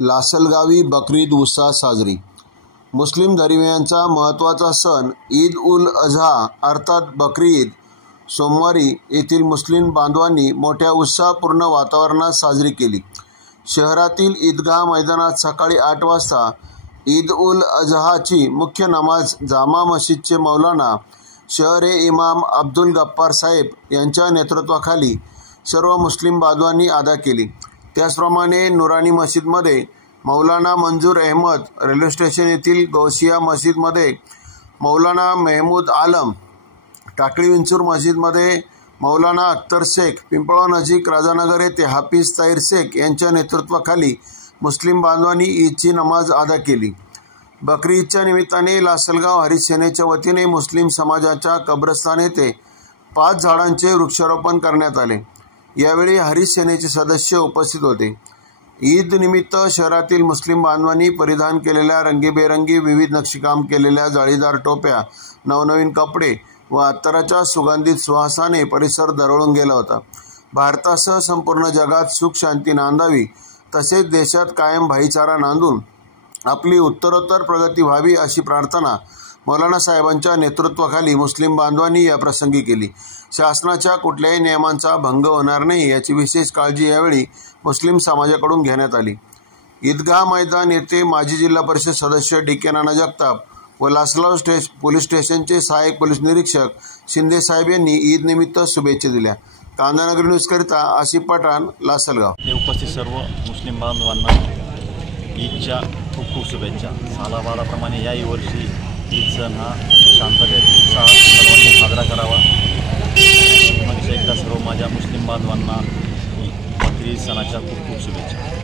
लासलगावी बकरीद उत्साहात साजरी। मुस्लिम धर्मियांचा महत्त्वाचा सण ईद उल अजहा अर्थात बकरी ईद सोमवारी येथील मुस्लिम बांधवांनी मोठ्या उत्साहपूर्ण वातावरणात साजरी केली। शहरातील ईदगाह मैदानात सकाळी 8 वाजता ईद उल अजहाची मुख्य नमाज जामा मस्जिदचे मौलाना शहरे इमाम अब्दुल गफ्फार साहेब यांच्या नेतृत्वाखाली सर्व मुस्लिम बांधवांनी अदा केली। त्याचप्रमाणे नुरानी मस्जिदमध्ये मौलाना मंजूर अहमद, रेल्वे स्टेशन येथील गौसिया मस्जिदमध्ये मौलाना महमूद आलम, टाकळी विंचूर मस्जिदमध्ये मौलाना अख्तर शेख, पिंपळगाव नजीक राजानगर येथे हाफिज ताहिर शेख यांच्या नेतृत्वाखाली मुस्लिम बांधवांनी ईदची नमाज अदा केली। बकरी ईदच्या निमित्ताने लासलगाव हरित सेनेच्या वतीने मुस्लिम समाजाच्या कब्रस्तान येथे 5 झाडांचे वृक्षारोपण करण्यात आले। यावेळी हरित सेनेचे सदस्य उपस्थित होते। ईद निमित्त शहरातील मुस्लिम बांधवांनी परिधान केलेल्या रंगीबेरंगी विविध नक्षीकाम केलेल्या जाळीदार टोप्या, नवनवीन कपडे व अत्तराच्या सुगंधित सुवासाने परिसर दरवळून गेला होता। भारतासह संपूर्ण जगात सुख शांती नांदावी तसेच देशात कायम भाईचारा नांदून आपली उत्तरोत्तर प्रगती व्हावी अशी प्रार्थना मौलाना साहेबांच्या नेतृत्वाखाली मुस्लिम बांधवांनी या प्रसंगी केली। शासनाच्या कुठल्याही नियमांचा भंग होणार नाही याची विशेष काळजी यावेळी मुस्लिम समाजाकडून घेण्यात आली। ईदगाह मैदान येथे माजी जिल्हा परिषद सदस्य डी.के. नाना जगताप व लासलगाव पोलीस स्टेशनचे सहाय्यक पोलीस निरीक्षक शिंदे साहेब यांनी ईद निमित्त शुभेच्छा दिल्या। कांदानगर न्यूजकरिता आसिफ पठाण, लासलगाव। उपस्थित सर्व मुस्लिम बांधवांना ईदच्या खूप खूप शुभेच्छा। सालाबाराप्रमाणे याही वर्षी ईद सण हा शांततेत उत्साहात सर्वांनी साजरा करावा। एकदा सर्व माझ्या मुस्लिम बांधवांना बकरी ईद सणाच्या खूप खूप शुभेच्छा।